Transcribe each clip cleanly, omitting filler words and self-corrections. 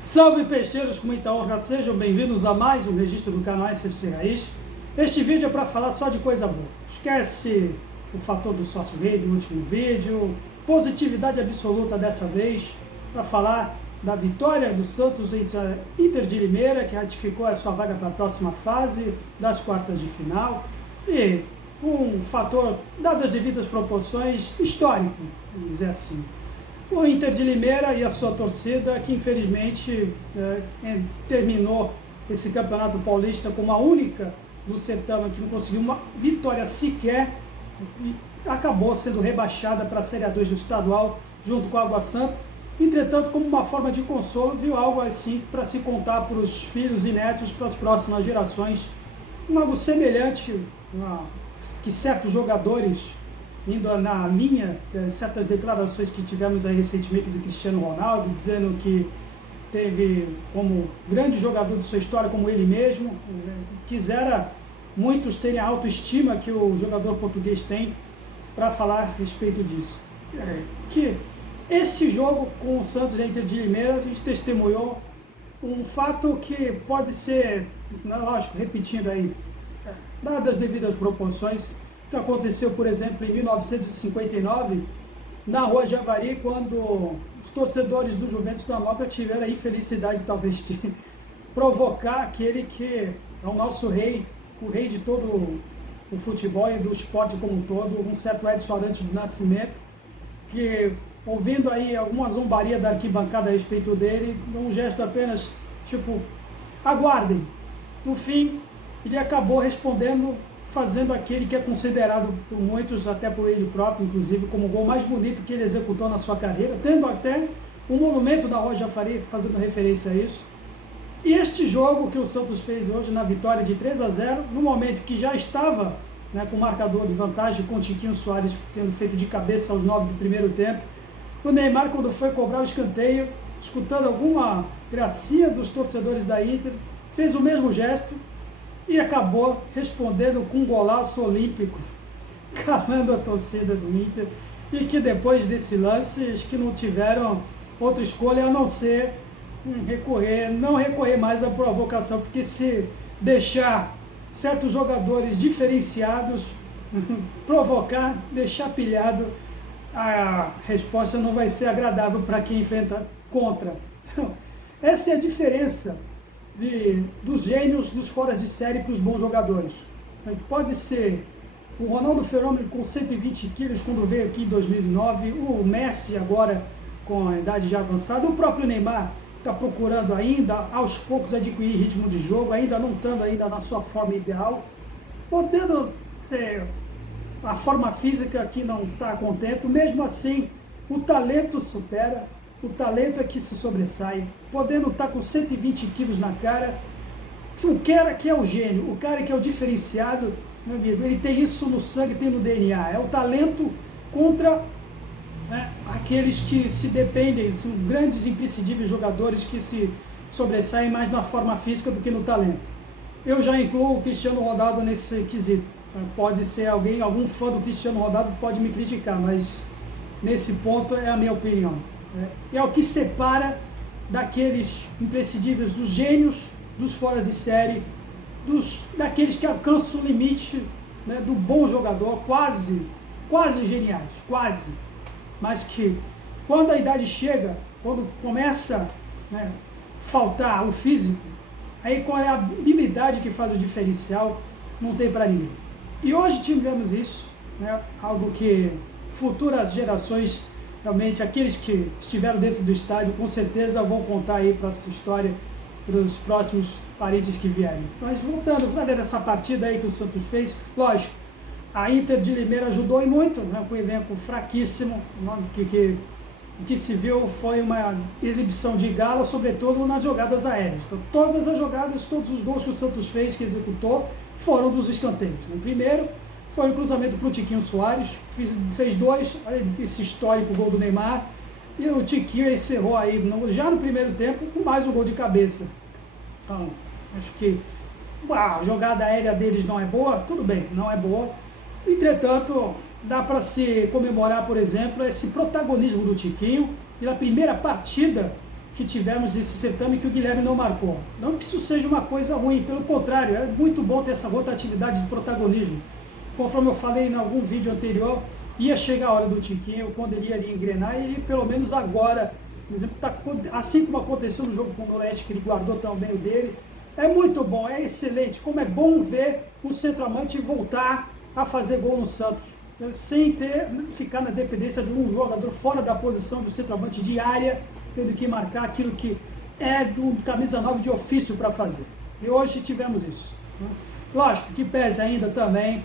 Salve peixeiros, com muita honra, sejam bem-vindos a mais um registro do canal SFC Raiz. Este vídeo é para falar só de coisa boa. Esquece o fator do sócio rei do último vídeo, positividade absoluta dessa vez, para falar da vitória do Santos Inter de Limeira, que ratificou a sua vaga para a próxima fase das quartas de final, e com um fator, dadas as devidas proporções, histórico, vamos dizer assim. O Inter de Limeira e a sua torcida, que infelizmente terminou esse campeonato paulista como a única no certame que não conseguiu uma vitória sequer e acabou sendo rebaixada para a Série A2 do estadual junto com a Água Santa. Entretanto, como uma forma de consolo, viu algo assim para se contar para os filhos e netos, para as próximas gerações, algo semelhante que certos jogadores, indo na linha de certas declarações que tivemos aí recentemente do Cristiano Ronaldo, dizendo que teve como grande jogador de sua história, como ele mesmo, quisera muitos terem a autoestima que o jogador português tem, para falar a respeito disso. Que esse jogo com o Santos Inter de Limeira, a gente testemunhou um fato que pode ser, lógico, repetindo aí, dadas as devidas proporções, que aconteceu, por exemplo, em 1959, na Rua Javari, quando os torcedores do Juventus da Moca tiveram a infelicidade, talvez, de provocar aquele que é o nosso rei, o rei de todo o futebol e do esporte como um todo, um certo Edson Arantes do Nascimento, que, ouvindo aí alguma zombaria da arquibancada a respeito dele, um gesto apenas, tipo, aguardem. No fim, ele acabou respondendo, fazendo aquele que é considerado por muitos, até por ele próprio, inclusive, como o gol mais bonito que ele executou na sua carreira, tendo até um monumento da Rua Javari fazendo referência a isso. E este jogo que o Santos fez hoje na vitória de 3-0, no momento que já estava com o marcador de vantagem, com o Tiquinho Soares tendo feito de cabeça aos 9 do primeiro tempo, o Neymar, quando foi cobrar o escanteio, escutando alguma gracinha dos torcedores da Inter, fez o mesmo gesto, e acabou respondendo com um golaço olímpico, calando a torcida do Inter, e que depois desse lance, acho que não tiveram outra escolha a não ser não recorrer mais à provocação, porque se deixar certos jogadores diferenciados provocar, deixar pilhado, a resposta não vai ser agradável para quem enfrenta contra. Então, essa é a diferença dos gênios, dos foras de série para os bons jogadores. Pode ser o Ronaldo Fenômeno com 120 quilos quando veio aqui em 2009, o Messi agora com a idade já avançada, o próprio Neymar está procurando ainda aos poucos adquirir ritmo de jogo, ainda não estando ainda na sua forma ideal, podendo ser a forma física que não está contente, mesmo assim o talento supera. O talento é que se sobressai, podendo estar com 120 quilos na cara. O cara que é o gênio, o cara que é o diferenciado, meu amigo, ele tem isso no sangue, tem no DNA. É o talento contra aqueles que se dependem, são grandes imprescindíveis jogadores que se sobressaem mais na forma física do que no talento. Eu já incluo o Cristiano Ronaldo nesse quesito. Pode ser algum fã do Cristiano Ronaldo pode me criticar, mas nesse ponto é a minha opinião. É o que separa daqueles imprescindíveis, dos gênios, dos fora de série, daqueles que alcançam o limite do bom jogador, quase geniais, quase. Mas que quando a idade chega, quando começa a faltar o físico, aí qual é a habilidade que faz o diferencial, não tem para ninguém. E hoje tivemos isso, algo que futuras gerações, realmente, aqueles que estiveram dentro do estádio, com certeza vão contar aí para essa história, para os próximos parentes que vierem. Mas voltando, falando dessa partida aí que o Santos fez, lógico, a Inter de Limeira ajudou e muito, com um elenco fraquíssimo, o que se viu foi uma exibição de gala, sobretudo nas jogadas aéreas. Então, todas as jogadas, todos os gols que o Santos fez, que executou, foram dos escanteios. No primeiro, foi um cruzamento para o Tiquinho Soares, fez 2, esse histórico gol do Neymar, e o Tiquinho encerrou aí, já no primeiro tempo, com mais um gol de cabeça. Então, acho que a jogada aérea deles não é boa, tudo bem, não é boa. Entretanto, dá para se comemorar, por exemplo, esse protagonismo do Tiquinho, pela primeira partida que tivemos nesse certame que o Guilherme não marcou. Não que isso seja uma coisa ruim, pelo contrário, é muito bom ter essa rotatividade de protagonismo. Conforme eu falei em algum vídeo anterior, ia chegar a hora do Tiquinho, quando ele ia engrenar, e ele, pelo menos agora, por exemplo, assim como aconteceu no jogo com o Noroeste, que ele guardou também o dele, é muito bom, é excelente, como é bom ver o centroavante voltar a fazer gol no Santos, sem ficar na dependência de um jogador fora da posição do centroavante de área, tendo que marcar aquilo que é do camisa 9 de ofício para fazer. E hoje tivemos isso. Lógico que pese ainda também,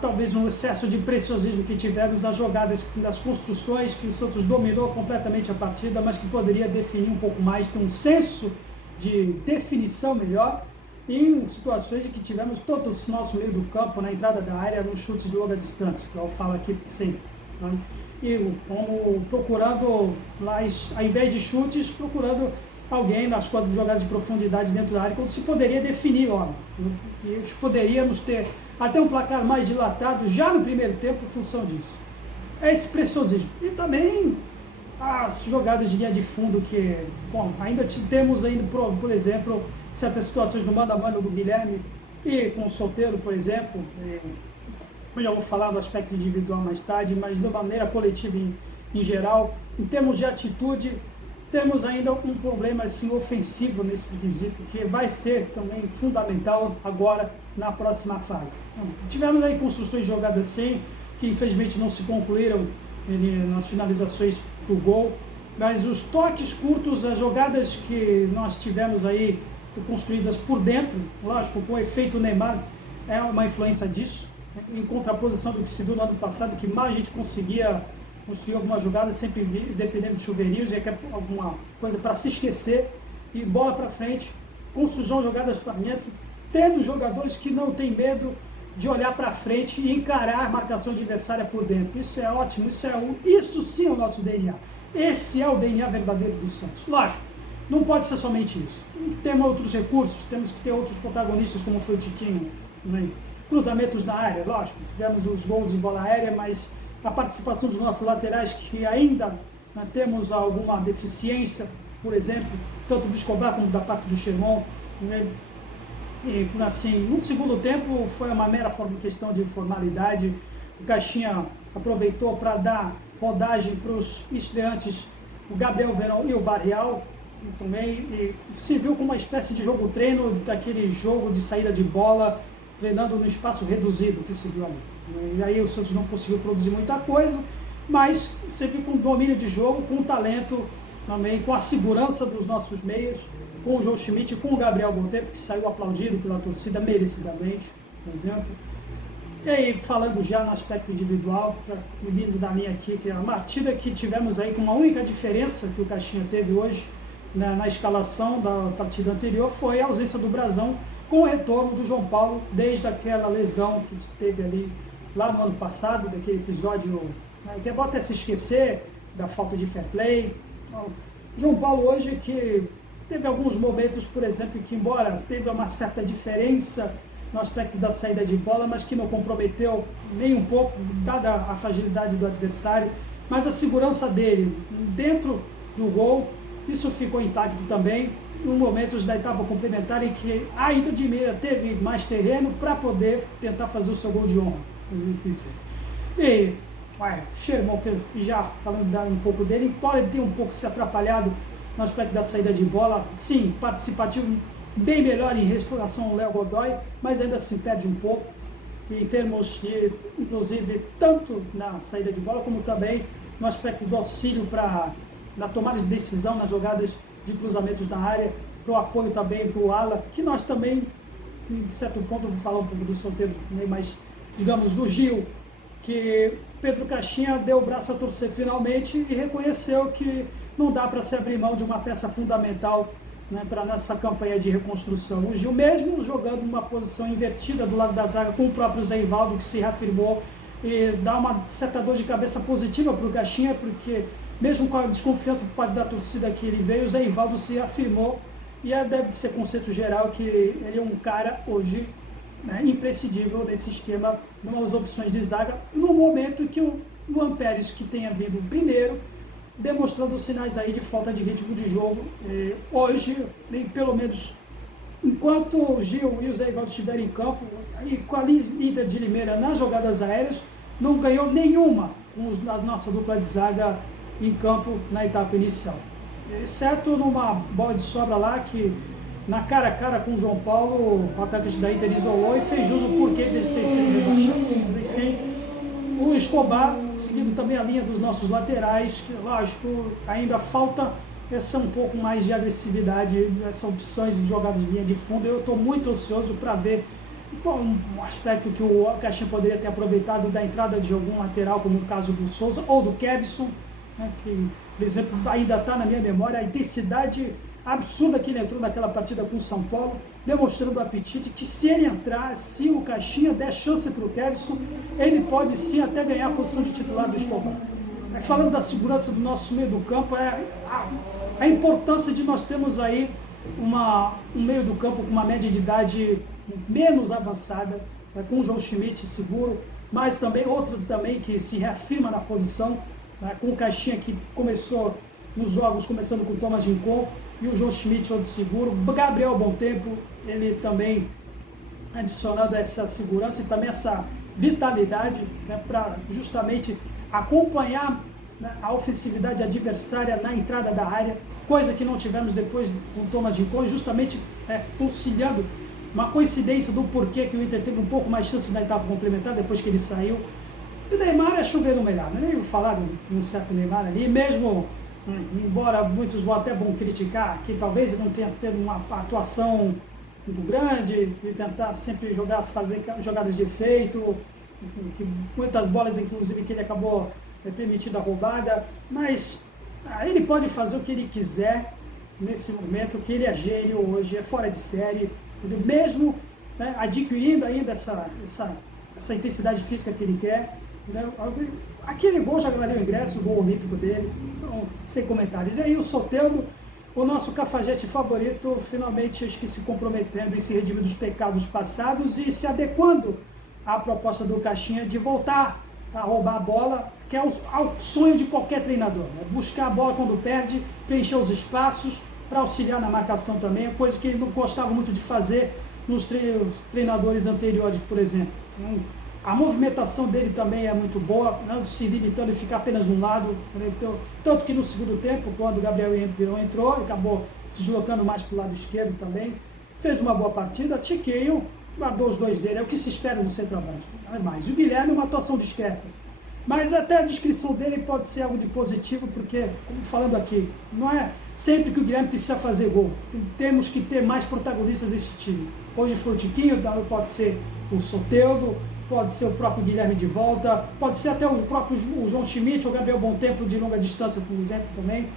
talvez um excesso de preciosismo que tivemos nas jogadas, nas construções, que o Santos dominou completamente a partida, mas que poderia definir um pouco mais, ter um senso de definição melhor, em situações em que tivemos todo o nosso meio do campo, na entrada da área, nos chutes de longa distância, que eu falo aqui sempre. Né? E como procurando, ao invés de chutes, procurando alguém nas quatro jogadas de profundidade dentro da área, quando se poderia definir logo. E poderíamos ter até um placar mais dilatado já no primeiro tempo em função disso. É esse preciosismo. E também as jogadas de linha de fundo que, bom, ainda temos ainda, por exemplo, certas situações no mano a mano do Guilherme e com o Solteiro, por exemplo. Eu já vou falar do aspecto individual mais tarde, mas de uma maneira coletiva em geral. Em termos de atitude, temos ainda um problema assim, ofensivo nesse quesito, que vai ser também fundamental agora na próxima fase. Tivemos aí construções de jogadas assim, que infelizmente não se concluíram nas finalizações para o gol, mas os toques curtos, as jogadas que nós tivemos aí construídas por dentro, lógico, com o efeito Neymar, é uma influência disso, em contraposição do que se viu no ano passado, que mais a gente conseguia construir alguma jogada, sempre dependendo de chuveirinhos, e alguma coisa para se esquecer, e bola para frente, construção, jogadas para dentro, tendo jogadores que não têm medo de olhar para frente e encarar a marcação adversária por dentro. Isso é ótimo, isso sim é o nosso DNA. Esse é o DNA verdadeiro do Santos. Lógico, não pode ser somente isso. Temos outros recursos, temos que ter outros protagonistas, como foi o Tiquinho, né? Cruzamentos na área, lógico, tivemos os gols de bola aérea, mas a participação dos nossos laterais, que ainda temos alguma deficiência, por exemplo, tanto do Escobar como da parte do Xermon, né? E assim, no segundo tempo foi uma mera questão de formalidade. O Caixinha aproveitou para dar rodagem para os estreantes, o Gabriel Verón e o Barreal, também, e se viu como uma espécie de jogo-treino, daquele jogo de saída de bola, treinando no espaço reduzido que se viu ali. E aí o Santos não conseguiu produzir muita coisa, mas sempre com domínio de jogo, com talento, também com a segurança dos nossos meios, com o João Schmidt e com o Gabriel Monteiro, que saiu aplaudido pela torcida merecidamente, por exemplo. E aí, falando já no aspecto individual, menino da linha aqui, que é a partida que tivemos aí com uma única diferença que o Caixinha teve hoje na escalação da partida anterior, foi a ausência do Brazão, com o retorno do João Paulo, desde aquela lesão que teve ali lá no ano passado, daquele episódio, né, que é bom até se esquecer da falta de fair play. Então, João Paulo hoje que teve alguns momentos, por exemplo, que embora teve uma certa diferença no aspecto da saída de bola, mas que não comprometeu nem um pouco, dada a fragilidade do adversário, mas a segurança dele dentro do gol, isso ficou intacto também, em momentos da etapa complementar em que a Inter de Limeira teve mais terreno para poder tentar fazer o seu gol de honra. E Xermon, que já falando um pouco dele, pode ter um pouco se atrapalhado no aspecto da saída de bola, sim, participativo bem melhor em relação ao Léo Godoy, mas ainda assim perde um pouco, em termos de, inclusive, tanto na saída de bola, como também no aspecto do auxílio na tomada de decisão, nas jogadas de cruzamentos na área, para o apoio também para o ala, que nós também, em certo ponto, eu vou falar um pouco do Solteiro também, mas, digamos, do Gil, que Pedro Caixinha deu o braço a torcer finalmente e reconheceu que não dá para se abrir mão de uma peça fundamental, né, para nessa campanha de reconstrução. O Gil mesmo jogando uma posição invertida do lado da zaga com o próprio Zé Ivaldo, que se reafirmou e dá uma certa dor de cabeça positiva para o Caixinha, porque mesmo com a desconfiança por parte da torcida que ele veio, o Zé Ivaldo se afirmou e deve ser conceito geral que ele é um cara hoje, né, imprescindível nesse esquema, nas opções de zaga, no momento em que o Luan Pérez, que tenha vindo primeiro, demonstrando sinais aí de falta de ritmo de jogo. Hoje, pelo menos enquanto o Gil e o Zé Ivaldo estiverem em campo, e com a líder de Limeira nas jogadas aéreas, não ganhou nenhuma com a nossa dupla de zaga em campo na etapa inicial. Exceto numa bola de sobra lá que, na cara a cara com o João Paulo, o atacante da Inter isolou e fez jus o porquê deles terem sido rebaixados. Mas enfim, o Escobar, seguindo também a linha dos nossos laterais, que lógico, ainda falta essa um pouco mais de agressividade, essas opções de jogadas de linha de fundo. Eu estou muito ansioso para ver um aspecto que o Caixinha poderia ter aproveitado da entrada de algum lateral, como o caso do Souza ou do Kevson, né, que, por exemplo, ainda está na minha memória a intensidade absurda que ele entrou naquela partida com o São Paulo, demonstrando o apetite que, se ele entrar, se o Caixinha der chance para o Kevson, ele pode sim até ganhar a posição de titular do Escobar. Falando da segurança do nosso meio do campo, a importância de nós termos aí um meio do campo com uma média de idade menos avançada, com o João Schmidt seguro, mas também outro também que se reafirma na posição, com o Caixinha que começou nos jogos, começando com o Thomas Rincon, e o João Schmidt outro seguro, Gabriel Bom Tempo, ele também adicionando essa segurança e também essa vitalidade, né, para justamente acompanhar, né, a ofensividade adversária na entrada da área, coisa que não tivemos depois com o Thomas Rincon, justamente conciliando uma coincidência do porquê que o Inter teve um pouco mais chance na etapa complementar depois que ele saiu. E o Neymar é chover no melhor, nem vou falar de um certo Neymar ali, mesmo embora muitos vão até bom criticar, que talvez ele não tenha tido uma atuação muito grande, de tentar sempre fazer jogadas de efeito, que muitas bolas, inclusive, que ele acabou permitindo a roubada, mas ele pode fazer o que ele quiser nesse momento, que ele é gênio hoje, é fora de série, entendeu? Mesmo, né, adquirindo ainda essa intensidade física que ele quer, entendeu? Aquele gol já valeu o ingresso, o gol olímpico dele, então, sem comentários. E aí o Soteldo, o nosso cafajeste favorito, finalmente acho que se comprometendo em se redimir dos pecados passados e se adequando à proposta do Caixinha de voltar a roubar a bola, que é o sonho de qualquer treinador, né? Buscar a bola quando perde, preencher os espaços, para auxiliar na marcação também, coisa que ele não gostava muito de fazer nos treinadores anteriores, por exemplo. Então, a movimentação dele também é muito boa, não se limitando a ficar apenas de um lado, né? Então, tanto que no segundo tempo, quando o Gabriel entrou, ele acabou se deslocando mais para o lado esquerdo também, fez uma boa partida. Tiquinho guardou os dois dele, é o que se espera do centroavante, não é mais. E o Guilherme é uma atuação discreta, mas até a descrição dele pode ser algo de positivo, porque, como falando aqui, não é sempre que o Guilherme precisa fazer gol, temos que ter mais protagonistas desse time. Hoje foi o Tiquinho, pode ser o Soteldo, pode ser o próprio Guilherme de volta, pode ser até o próprio João Schmidt ou Gabriel Bom Tempo de longa distância, por exemplo, também.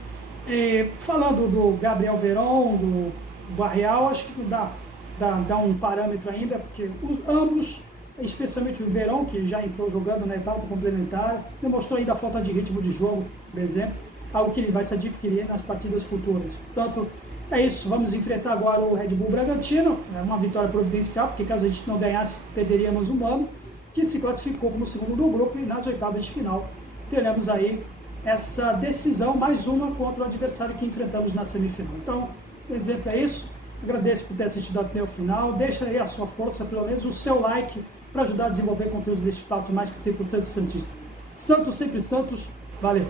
Falando do Gabriel Veron, do Barreal, acho que não dá um parâmetro ainda, porque ambos, especialmente o Verón, que já entrou jogando na etapa complementar, demonstrou ainda a falta de ritmo de jogo, por exemplo, algo que ele vai se adquirir nas partidas futuras. Portanto, é isso, vamos enfrentar agora o Red Bull Bragantino, é uma vitória providencial, porque caso a gente não ganhasse, perderíamos o Mano, que se classificou como segundo do grupo, e nas oitavas de final teremos aí essa decisão, mais uma contra o adversário que enfrentamos na semifinal. Então, por exemplo, é isso, agradeço por ter assistido até o final, deixa aí a sua força, pelo menos o seu like, para ajudar a desenvolver conteúdo desse espaço mais que 100% santista. Santos, sempre Santos, valeu!